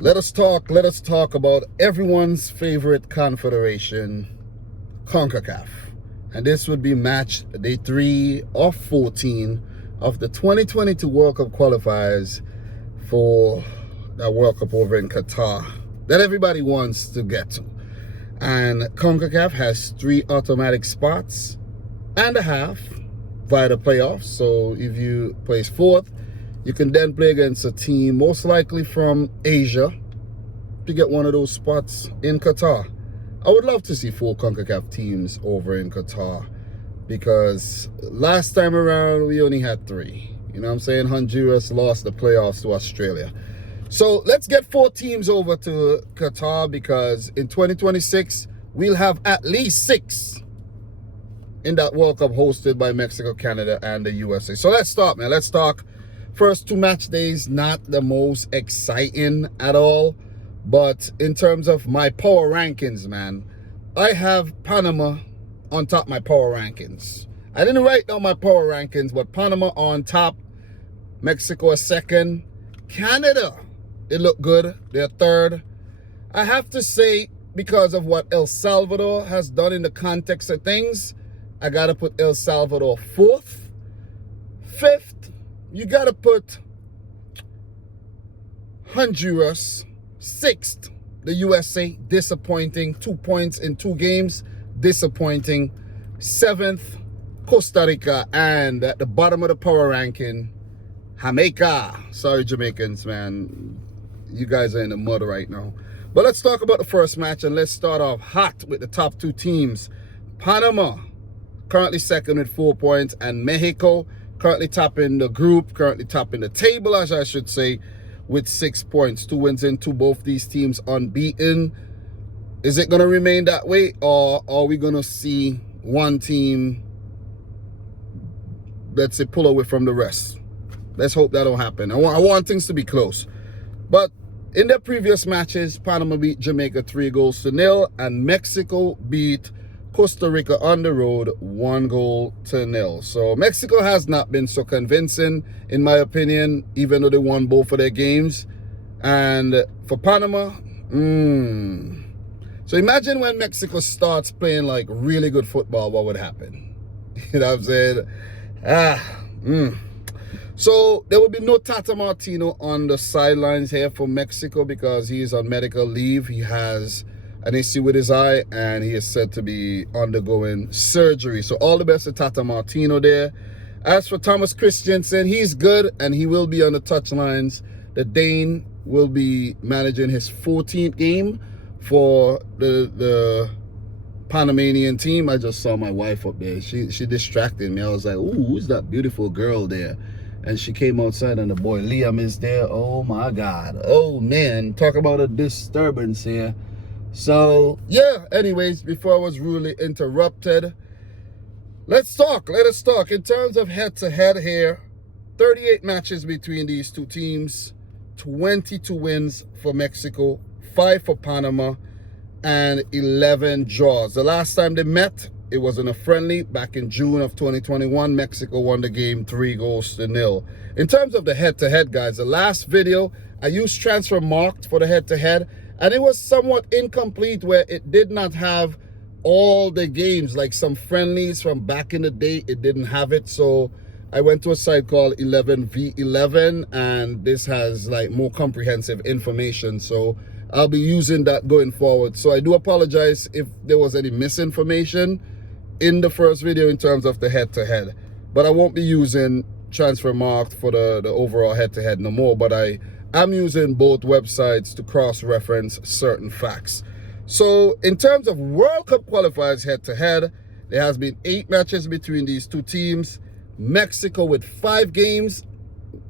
Let us talk about everyone's favorite confederation, Concacaf. And this would be match day 3 of 14 of the 2022 World Cup qualifiers for that World Cup over in Qatar that everybody wants to get to. And Concacaf has 3 automatic spots and a half via the playoffs. So if you place 4th, you can then play against a team most likely from Asia to get one of those spots in Qatar. I would love to see 4 Concacaf teams over in Qatar, because last time around we only had 3. You know what I'm saying? Honduras lost the playoffs to Australia. So let's get 4 teams over to Qatar, because in 2026 we'll have at least 6 in that World Cup hosted by Mexico, Canada, and the USA. So let's start, man. Let's talk. First 2 match days, not the most exciting at all. But in terms of my power rankings, man, I have Panama on top of my power rankings. I didn't write down my power rankings, but Panama on top, Mexico a second, Canada, they look good, they're third. I have to say, because of what El Salvador has done in the context of things, I gotta put El Salvador 4th. 5th, you gotta put Honduras. 6th, the USA, disappointing. 2 points in 2 games, disappointing. 7th, Costa Rica. And at the bottom of the power ranking, Jamaica. Sorry, Jamaicans, man. You guys are in the mud right now. But let's talk about the first match, and let's start off hot with the top 2 teams. Panama, currently second with 4 points, and Mexico, currently topping the group, currently topping the table, as I should say, with 6 points. 2 wins into both these teams unbeaten. Is it going to remain that way, or are we going to see one team, let's say, pull away from the rest? Let's hope that don't happen. I want things to be close. But in their previous matches, Panama beat Jamaica 3-0, and Mexico beat Costa Rica on the road 1-0. So Mexico has not been so convincing, in my opinion, even though they won both of their games. And for Panama, so imagine when Mexico starts playing like really good football, what would happen? You know what I'm saying? So there will be no Tata Martino on the sidelines here for Mexico, because he is on medical leave. He has an issue with his eye, and he is said to be undergoing surgery. So all the best to Tata Martino there. As for Thomas Christiansen, he's good, and he will be on the touchlines. The Dane will be managing his 14th game for the Panamanian team. I just saw my wife up there. She distracted me. I was like, ooh, who's that beautiful girl there? And she came outside, and the boy Liam is there. Oh my God. Oh man, talk about a disturbance here. So yeah, anyways, before I was rudely interrupted, let us talk. In terms of head-to-head here, 38 matches between these 2 teams, 22 wins for Mexico, 5 for Panama, and 11 draws. The last time they met, it was in a friendly back in June of 2021. Mexico won the game 3-0. In terms of the head-to-head, guys, the last video, I used transfer marked for the head-to-head, and it was somewhat incomplete, where it did not have all the games, like some friendlies from back in the day, it didn't have it. So I went to a site called 11v11, and this has like more comprehensive information. So I'll be using that going forward. So I do apologize if there was any misinformation in the first video in terms of the head-to-head. But I won't be using transfer marked for the overall head-to-head no more. But I'm using both websites to cross-reference certain facts. So in terms of World Cup qualifiers head-to-head, there has been 8 matches between these 2 teams. Mexico with 5 games,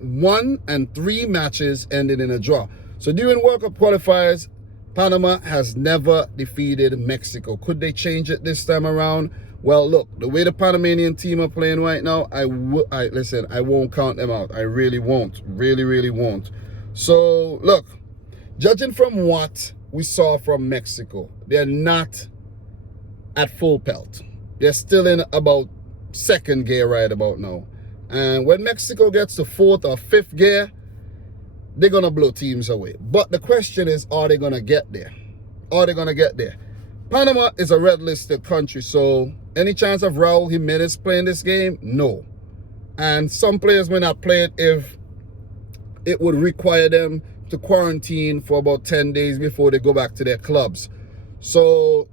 1 and 3 matches ended in a draw. So during World Cup qualifiers, Panama has never defeated Mexico. Could they change it this time around? Well, look, the way the Panamanian team are playing right now, I won't count them out. I really won't. Really won't. So, look, judging from what we saw from Mexico, they're not at full pelt. They're still in about 2nd gear right about now. And when Mexico gets to 4th or 5th gear, they're going to blow teams away. But the question is, are they going to get there? Are they going to get there? Panama is a red-listed country, so any chance of Raul Jimenez playing this game? No. And some players may not play it if it would require them to quarantine for about 10 days before they go back to their clubs. So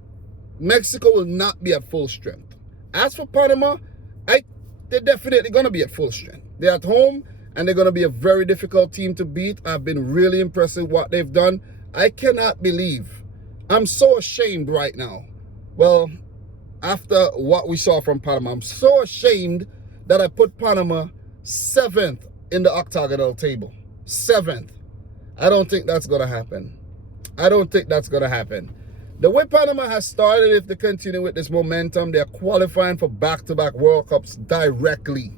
Mexico will not be at full strength. As for Panama, they're definitely going to be at full strength. They're at home, and they're going to be a very difficult team to beat. I've been really impressed with what they've done. I cannot believe. I'm so ashamed right now. Well, after what we saw from Panama, I'm so ashamed that I put Panama 7th in the octagonal table. 7th. I don't think that's going to happen. I don't think that's going to happen. The way Panama has started, if they continue with this momentum, they're qualifying for back-to-back World Cups directly.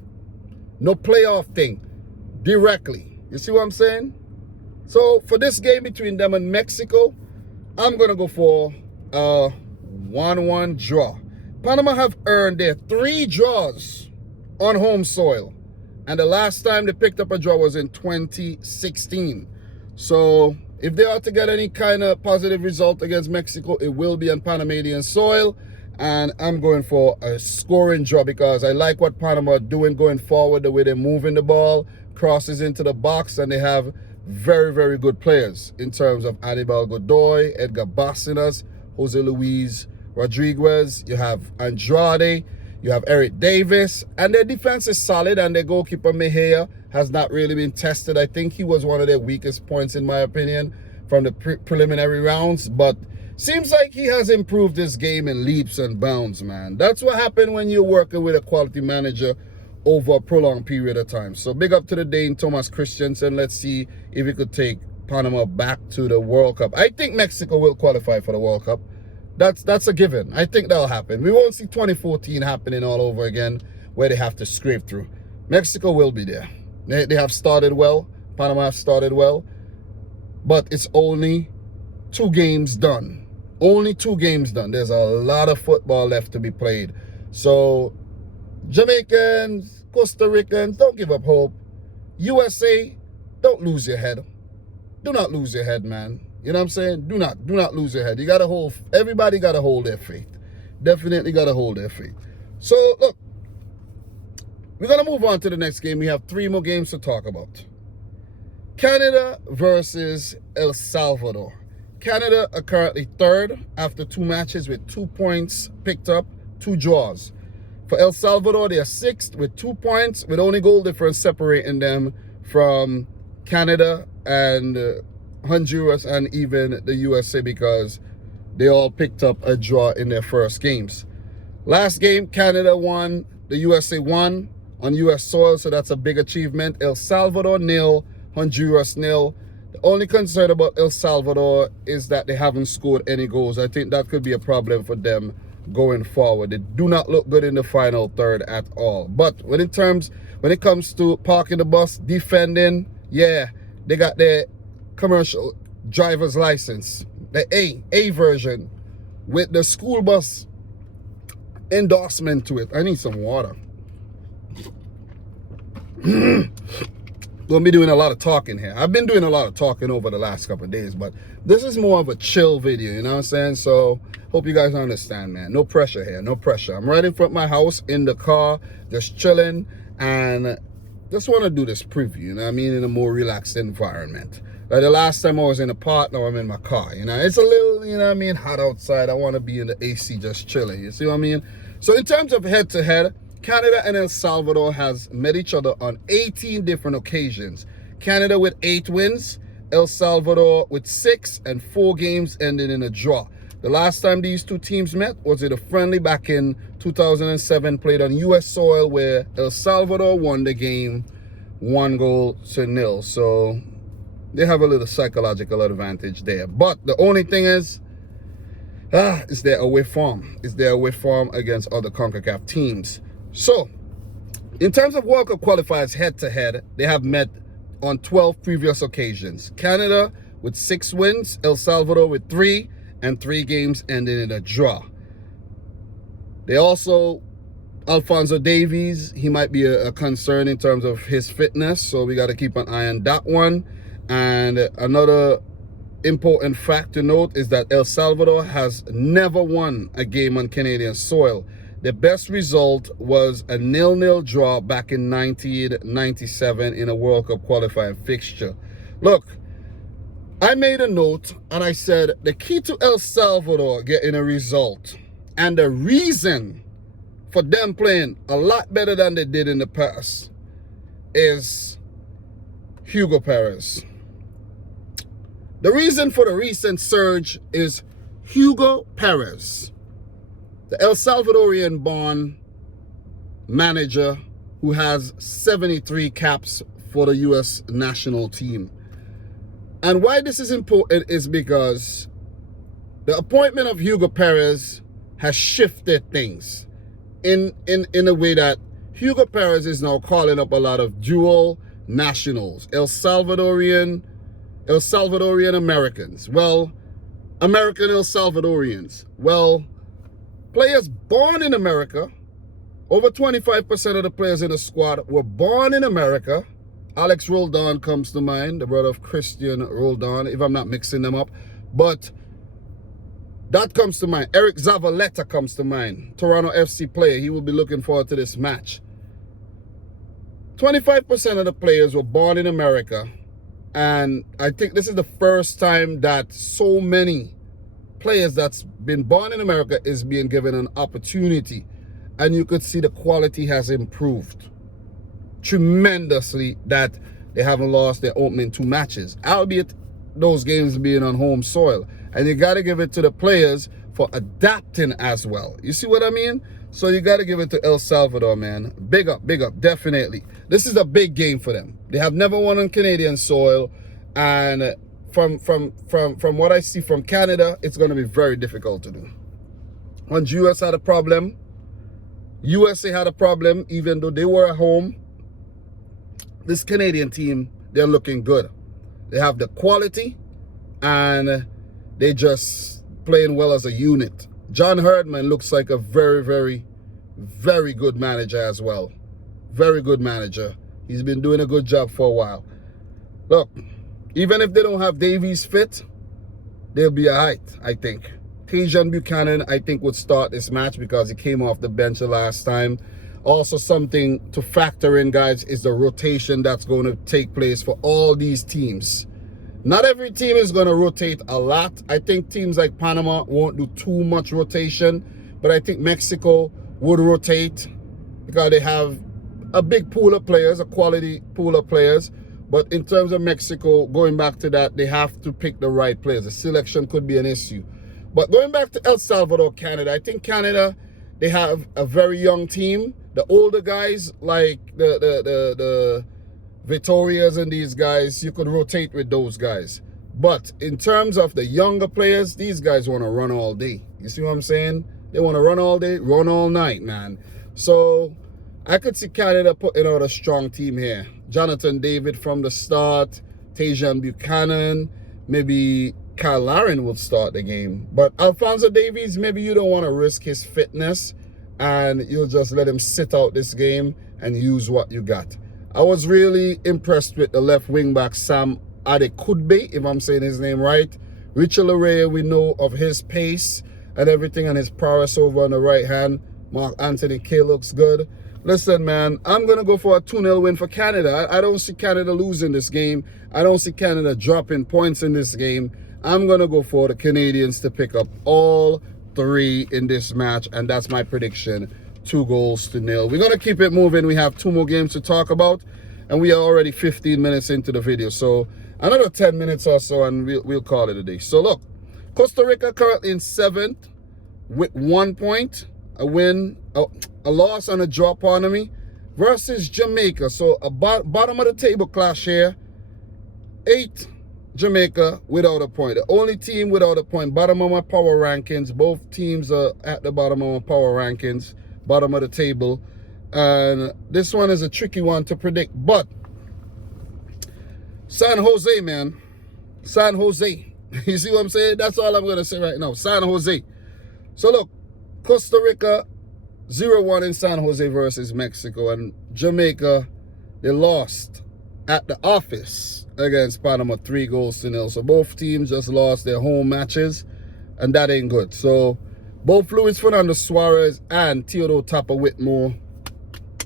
No playoff thing. Directly. You see what I'm saying? So for this game between them and Mexico, I'm going to go for a 1-1 draw. Panama have earned their 3 draws on home soil. And the last time they picked up a draw was in 2016. So if they are to get any kind of positive result against Mexico, it will be on Panamanian soil. And I'm going for a scoring draw because I like what Panama are doing going forward, the way they're moving the ball, crosses into the box, and they have very, very good players in terms of Anibal Godoy, Edgar Bárcenas, Jose Luis Rodriguez. You have Andrade, you have Eric Davis, and their defense is solid, and their goalkeeper Mejia has not really been tested. I think he was one of their weakest points, in my opinion, from the preliminary rounds, but seems like he has improved this game in leaps and bounds, man. That's what happened when you're working with a quality manager over a prolonged period of time. So big up to the Dane, Thomas Christensen. Let's see if he could take Panama back to the World Cup. I think Mexico will qualify for the World Cup. That's a given. I think that'll happen. We won't see 2014 happening all over again where they have to scrape through. Mexico will be there. They have started well. Panama have started well. But it's only 2 games done. Only 2 games done. There's a lot of football left to be played. So Jamaicans, Costa Ricans, don't give up hope. USA, don't lose your head. Do not lose your head, man. You know what I'm saying? Do not lose your head. You gotta hold, everybody gotta hold their faith. Definitely gotta hold their faith. So look, we're gonna move on to the next game. We have 3 more games to talk about. Canada versus El Salvador. Canada are currently 3rd after 2 matches with 2 points picked up, 2 draws. For El Salvador, they are 6th with 2 points, with only goal difference separating them from Canada and Honduras and even the USA, because they all picked up a draw in their first games. Last game, Canada won, the USA won on US soil, so that's a big achievement. El Salvador 0, Honduras 0. The only concern about El Salvador is that they haven't scored any goals. I think that could be a problem for them going forward. They do not look good in the final third at all. But when it comes to parking the bus, defending, yeah, they got their commercial driver's license, the A version with the school bus endorsement to it. I need some water. Gonna be doing a lot of talking here. I've been doing a lot of talking over the last couple of days, but this is more of a chill video, you know what I'm saying? So hope you guys understand, man. No pressure here, no pressure. I'm right in front of my house in the car, just chilling, and just want to do this preview, you know what I mean, in a more relaxed environment. Like the last time I was in a park, now I'm in my car, you know. It's a little, you know what I mean, hot outside. I want to be in the AC just chilling, you see what I mean? So in terms of head-to-head, Canada and El Salvador has met each other on 18 different occasions. Canada with 8 wins, El Salvador with 6, and 4 games ending in a draw. The last time these 2 teams met was at a friendly back in 2007, played on US soil, where El Salvador won the game 1-0. So they have a little psychological advantage there. But the only thing is their away form. Is their away form against other CONCACAF teams. So, in terms of World Cup qualifiers head-to-head, they have met on 12 previous occasions. Canada with 6 wins, El Salvador with 3, and 3 games ending in a draw. They also, Alphonso Davies, he might be a concern in terms of his fitness, so we got to keep an eye on that one. And another important fact to note is that El Salvador has never won a game on Canadian soil. The best result was a 0-0 draw back in 1997 in a World Cup qualifying fixture. Look, I made a note and I said the key to El Salvador getting a result and the reason for them playing a lot better than they did in the past is Hugo Perez. The reason for the recent surge is Hugo Perez, the El Salvadorian-born manager who has 73 caps for the U.S. national team. And why this is important is because the appointment of Hugo Perez has shifted things in a way that Hugo Perez is now calling up a lot of dual nationals, El Salvadorian Americans. Well, American El Salvadorians. Well, players born in America, over 25% of the players in the squad were born in America. Alex Roldan comes to mind, the brother of Christian Roldan, if I'm not mixing them up. But that comes to mind. Eric Zavaleta comes to mind, Toronto FC player. He will be looking forward to this match. 25% of the players were born in America. And I think this is the first time that so many players that's been born in America is being given an opportunity. And you could see the quality has improved tremendously, that they haven't lost their opening 2 matches, albeit those games being on home soil. And you got to give it to the players for adapting as well. You see what I mean? So you got to give it to El Salvador, man. Big up, definitely. This is a big game for them. They have never won on Canadian soil. And from what I see from Canada, it's going to be very difficult to do. Honduras had a problem. USA had a problem, even though they were at home. This Canadian team, they're looking good. They have the quality, and they just playing well as a unit. John Herdman looks like a very, very, very good manager as well. Very good manager. He's been doing a good job for a while. Look, even if they don't have Davies fit, they'll be all right, I think. Tajon Buchanan, I think, would start this match because he came off the bench the last time. Also, something to factor in, guys, is the rotation that's going to take place for all these teams. Not every team is going to rotate a lot. I think teams like Panama won't do too much rotation, but I think Mexico would rotate because they have a big pool of players, a quality pool of players. But in terms of Mexico, going back to that, they have to pick the right players. The selection could be an issue. But going back to El Salvador, Canada, I think Canada, they have a very young team. The older guys, like the Vitorias and these guys, you could rotate with those guys. But in terms of the younger players, these guys want to run all day. You see what I'm saying? They want to run all day, run all night, man. So I could see Canada putting out a strong team here. Jonathan David from the start, Tajon Buchanan, maybe Kyle Larin will start the game. But Alphonso Davies, maybe you don't want to risk his fitness and you'll just let him sit out this game and use what you got. I was really impressed with the left wing back, Sam Adekudbe, if I'm saying his name right. Richard Larea, we know of his pace and everything and his prowess over on the right hand. Mark Anthony K looks good. Listen, man, I'm going to go for a 2-0 win for Canada. I don't see Canada losing this game. I don't see Canada dropping points in this game. I'm going to go for the Canadians to pick up all 3 in this match, and that's my prediction, 2-0. We're going to keep it moving. We have 2 more games to talk about, and we are already 15 minutes into the video. So another 10 minutes or so, and we'll call it a day. So look, Costa Rica currently in 7th with 1 point, a win, a loss and a draw, pardon me, versus Jamaica. So a bottom of the table clash here. 8th, Jamaica without a point. The only team without a point. Bottom of my power rankings. Both teams are at the bottom of my power rankings. Bottom of the table. And this one is a tricky one to predict. But San Jose, man. San Jose. You see what I'm saying? That's all I'm going to say right now. San Jose. So look, Costa Rica 0-1 in San Jose versus Mexico. And Jamaica, they lost at the office against Panama 3-0. So both teams just lost their home matches, and that ain't good. So both Luis Fernando Suarez and Theodore Tapper Whitmore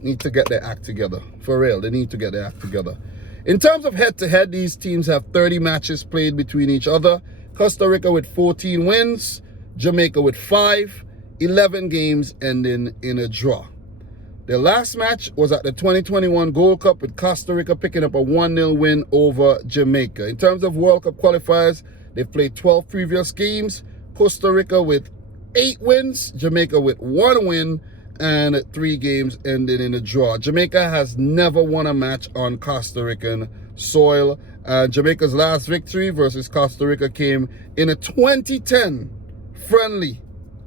need to get their act together. For real, they need to get their act together. In terms of head-to-head, these teams have 30 matches played between each other. Costa Rica with 14 wins, Jamaica with 5, 11 games ending in a draw. Their last match was at the 2021 Gold Cup, with Costa Rica picking up a 1-0 win over Jamaica. In terms of World Cup qualifiers, they've played 12 previous games. Costa Rica with 8 wins, Jamaica with 1 win, and 3 games ending in a draw. Jamaica has never won a match on Costa Rican soil. Jamaica's last victory versus Costa Rica came in a 2010 friendly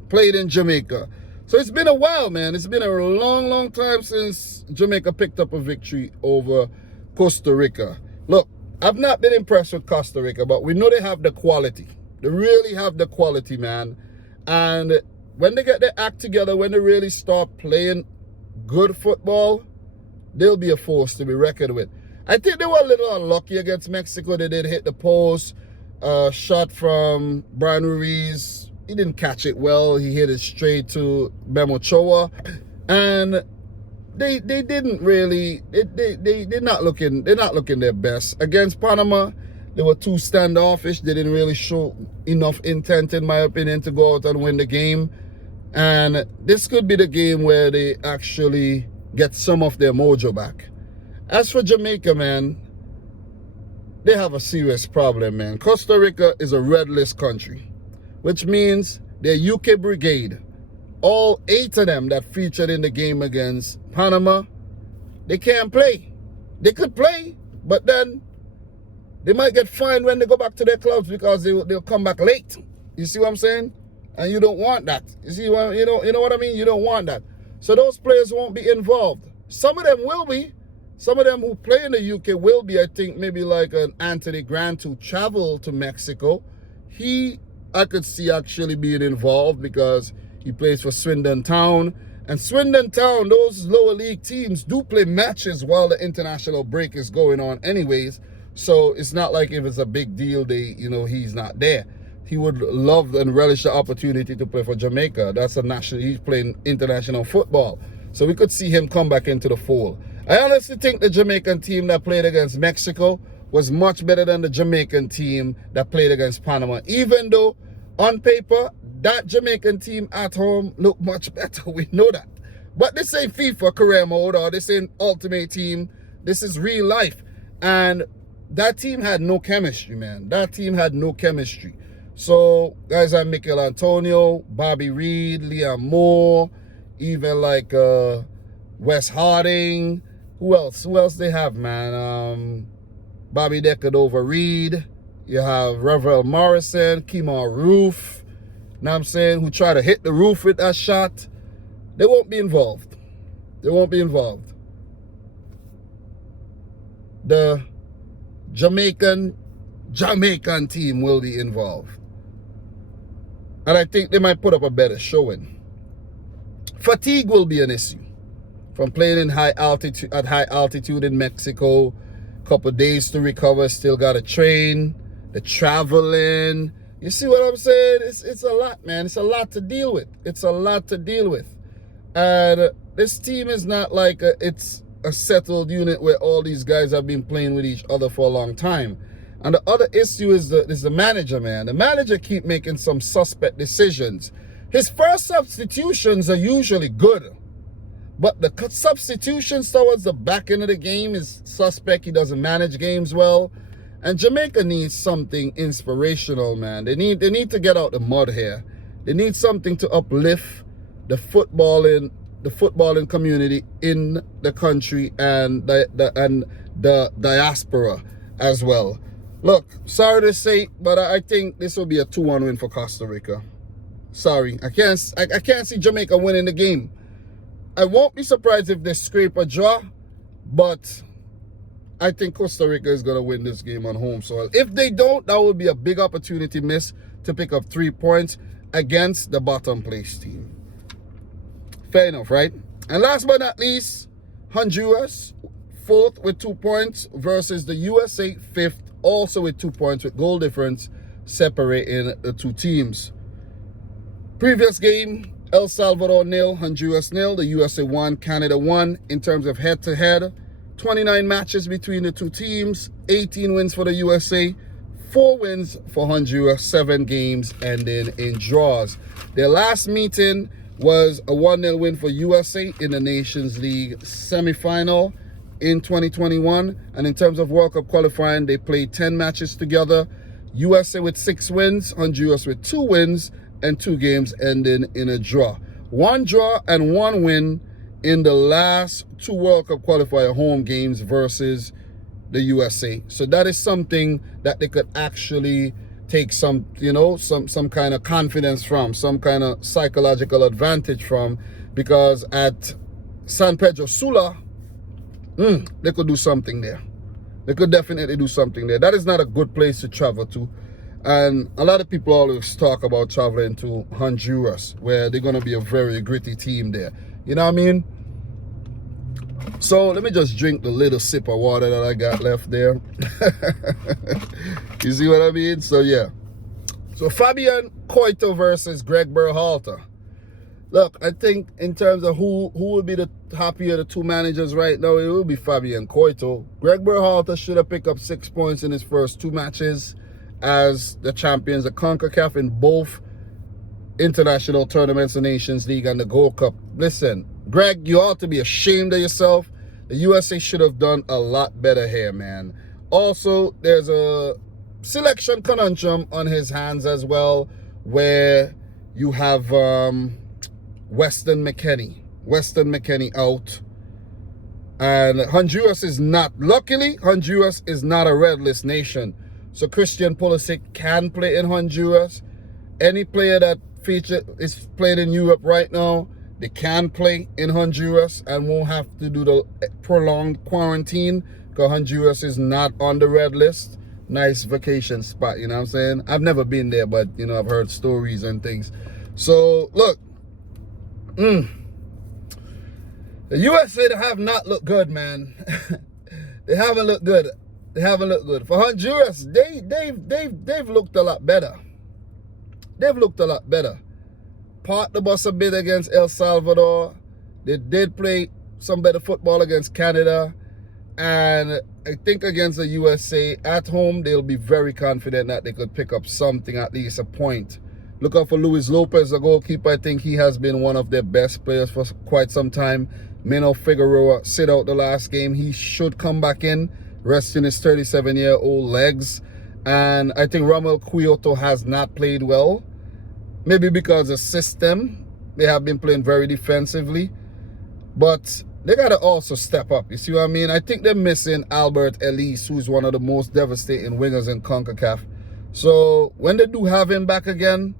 played in Jamaica. So it's been a while, man. It's been a long time since Jamaica picked up a victory over Costa Rica. Look, I've not been impressed with Costa Rica, but we know they have the quality. They really have the quality, man. And when they get their act together, when they really start playing good football, they'll be a force to be reckoned with. I think they were a little unlucky against Mexico. They did hit the post. Shot from Brian Ruiz. He didn't catch it well. He hit it straight to Memo Ochoa. And they didn't really, they're not looking their best. Against Panama, they were too standoffish. They didn't really show enough intent, in my opinion, to go out and win the game. And this could be the game where they actually get some of their mojo back. As for Jamaica, man, they have a serious problem, man. Costa Rica is a red list country, which means their UK brigade, all 8 of them that featured in the game against Panama, they can't play. They could play, but then they might get fined when they go back to their clubs because they'll come back late. You see what I'm saying? And you don't want that. You see what, you know what I mean? You don't want that. So those players won't be involved. Some of them will be. Some of them who play in the UK will be. I think maybe like an Anthony Grant who traveled to Mexico. I could see actually being involved because he plays for Swindon Town. And Swindon Town, those lower league teams do play matches while the international break is going on anyways. So it's not like if it's a big deal, he's not there. He would love and relish the opportunity to play for Jamaica. That's a national, he's playing international football. So we could see him come back into the fold. I honestly think the Jamaican team that played against Mexico was much better than the Jamaican team that played against Panama. Even though, on paper, that Jamaican team at home looked much better. We know that. But this ain't FIFA career mode or this ain't Ultimate Team. This is real life. And that team had no chemistry, man. That team had no chemistry. So, guys like Mikel Antonio, Bobby Reed, Liam Moore, even like Wes Harding. Who else? Who else they have, man? Bobby Decadova Reed. You have Ravel Morrison, Kemar Roof. You know what I'm saying? Who try to hit the roof with that shot. They won't be involved. They won't be involved. The Jamaican team will be involved. And I think they might put up a better showing. Fatigue will be an issue. From playing in high altitude in Mexico, couple days to recover, still got to train, the traveling. You see what I'm saying? It's a lot, man. It's a lot to deal with. It's a lot to deal with. And this team is not like it's a settled unit where all these guys have been playing with each other for a long time. And the other issue is the manager, man. The manager keep making some suspect decisions. His first substitutions are usually good. But the substitutions towards the back end of the game is suspect. He doesn't manage games well. And Jamaica needs something inspirational, man. They need to get out the mud here. They need something to uplift the footballing community in the country and the diaspora as well. Look, sorry to say, but I think this will be a 2-1 win for Costa Rica. Sorry, I can't see Jamaica winning the game. I won't be surprised if they scrape a draw, but I think Costa Rica is going to win this game on home soil. If they don't, that would be a big opportunity missed to pick up 3 points against the bottom place team. Fair enough, right? And last but not least, Honduras 4th with 2 points versus the USA 5th, also with 2 points, with goal difference separating the two teams. Previous game, El Salvador 0, Honduras 0. The USA 1, Canada 1. In terms of head-to-head, 29 matches between the two teams, 18 wins for the USA, 4 wins for Honduras, 7 games ending in draws. Their last meeting was a 1-0 win for USA in the Nations League semifinal in 2021. And in terms of World Cup qualifying, they played 10 matches together. USA with 6 wins, Honduras with 2 wins, and 2 games ending in a draw. 1 draw and 1 win in the last 2 World Cup qualifier home games versus the USA. So that is something that they could actually take some, some kind of confidence from, some kind of psychological advantage from, because at San Pedro Sula, they could do something there. They could definitely do something there. That is not a good place to travel to. And a lot of people always talk about traveling to Honduras, where they're going to be a very gritty team there. You know what I mean? So let me just drink the little sip of water that I got left there. You see what I mean? So yeah. So Fabian Coito versus Greg Berhalter. Look, I think in terms of who would be the happier of the two managers right now, it will be Fabian Coito. Greg Berhalter should have picked up 6 points in his first 2 matches as the champions of Concacaf in both international tournaments, the Nations League and the Gold Cup. Listen, Greg, you ought to be ashamed of yourself. The USA should have done a lot better here, man. Also, there's a selection conundrum on his hands as well, where you have Weston McKennie out. And Honduras is not, luckily, Honduras is not a red list nation. So Christian Pulisic can play in Honduras. Any player that is playing in Europe right now, they can play in Honduras and won't have to do the prolonged quarantine, because Honduras is not on the red list. Nice vacation spot, you know what I'm saying? I've never been there, but, I've heard stories and things. So, look. The USA have not looked good, man. They haven't looked good. They haven't looked good. For Honduras, they've looked a lot better. They've looked a lot better. Part the bus a bit against El Salvador. They did play some better football against Canada. And I think against the USA at home, they'll be very confident that they could pick up something, at least a point. Look out for Luis Lopez, the goalkeeper. I think he has been one of their best players for quite some time. Mino Figueroa sit out the last game. He should come back in, resting his 37-year-old legs. And I think Romel Quioto has not played well. Maybe because the system, they have been playing very defensively. But they got to also step up. You see what I mean? I think they're missing Albert Ellis, who's one of the most devastating wingers in CONCACAF. So when they do have him back again,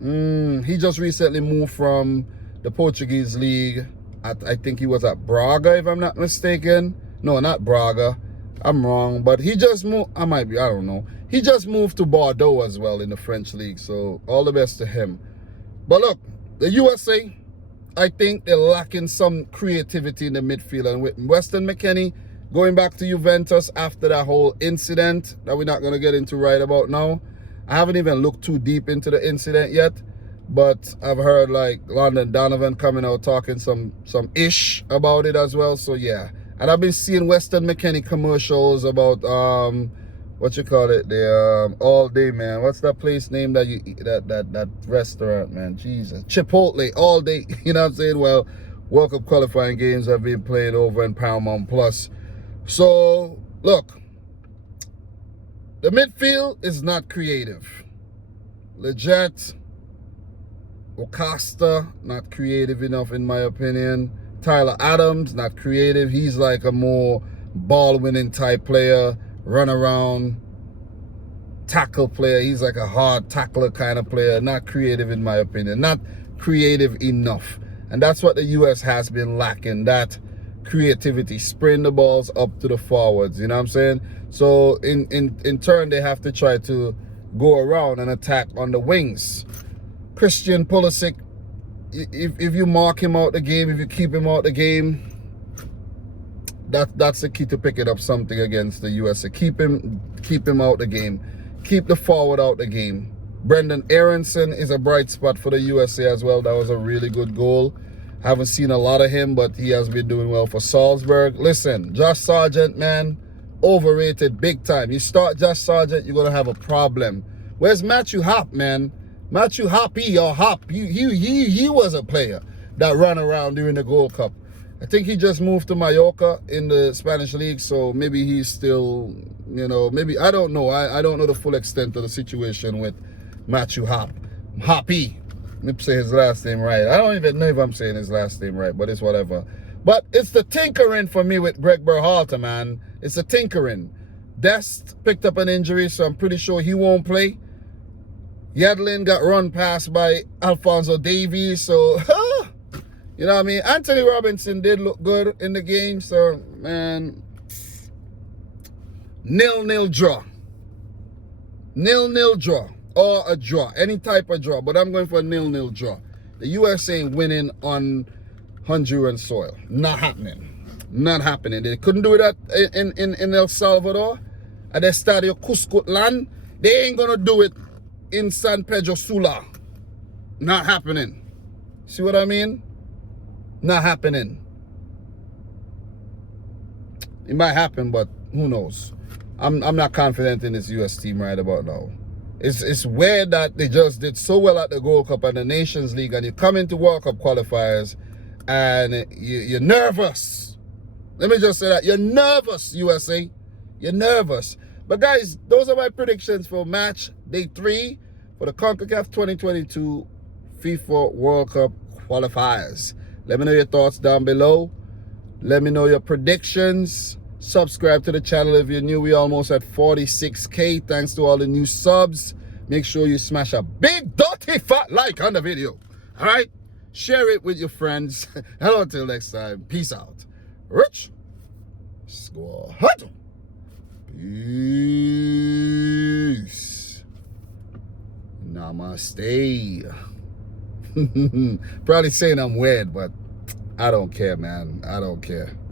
he just recently moved from the Portuguese league. I think he was at Braga, if I'm not mistaken. No, not Braga. I'm wrong. But he just moved. I don't know. He just moved to Bordeaux as well in the French league. So all the best to him. But look, the USA, I think they're lacking some creativity in the midfield. And with Weston McKennie going back to Juventus after that whole incident that we're not going to get into right about now. I haven't even looked too deep into the incident yet. But I've heard like London Donovan coming out talking some ish about it as well. So yeah. And I've been seeing Weston McKennie commercials about what you call it, the all day, man. What's that place name that you eat, that restaurant, man? Jesus. Chipotle all day. You know what I'm saying? Well, World Cup qualifying games have been played over in Paramount Plus. So look, the midfield is not creative. Leggett, Acosta, not creative enough in my opinion. Tyler Adams, not creative. He's like a more ball-winning type player, run around, tackle player. He's like a hard tackler kind of player. Not creative in my opinion. Not creative enough. And that's what the US has been lacking, that creativity, spraying the balls up to the forwards, you know what I'm saying? So in turn, they have to try to go around and attack on the wings. Christian Pulisic, if you mark him out the game, if you keep him out the game, That's the key to picking up something against the USA. Keep him out the game. Keep the forward out the game. Brendan Aronson is a bright spot for the USA as well. That was a really good goal. Haven't seen a lot of him, but he has been doing well for Salzburg. Listen, Josh Sargent, man, overrated big time. You start Josh Sargent, you're gonna have a problem. Where's Matthew Hop, man? Matthew Hoppy or Hop, he was a player that ran around during the Gold Cup. I think he just moved to Mallorca in the Spanish league, so maybe he's still, you know, maybe, I don't know. I don't know the full extent of the situation with Matthew Hop. Hoppy. Let me say his last name right. I don't even know if I'm saying his last name right, but it's whatever. But it's the tinkering for me with Greg Berhalter, man. It's the tinkering. Dest picked up an injury, so I'm pretty sure he won't play. Yedlin got run past by Alphonso Davies, so you know what I mean? Anthony Robinson did look good in the game, so man, 0-0 draw. 0-0 draw. Or a draw, any type of draw, but I'm going for a 0-0 draw. The US ain't winning on Honduran soil. Not happening. Not happening. They couldn't do it in El Salvador, at the Estadio Cuscotlan. They ain't gonna do it in San Pedro Sula. Not happening. See what I mean? Not happening. It might happen, but who knows? I'm not confident in this US team right about now. It's weird that they just did so well at the Gold Cup and the Nations League, and you come into World Cup qualifiers and you're nervous. Let me just say that. You're nervous, USA. You're nervous. But guys, those are my predictions for match day 3 for the Concacaf 2022 FIFA World Cup qualifiers. Let me know your thoughts down below. Let me know your predictions. Subscribe to the channel if you're new. We almost at 46K. Thanks to all the new subs. Make sure you smash a big dirty fat like on the video. All right? Share it with your friends. And until next time, peace out. Rich Squad. Peace. Namaste. Probably saying I'm weird, but I don't care, man. I don't care.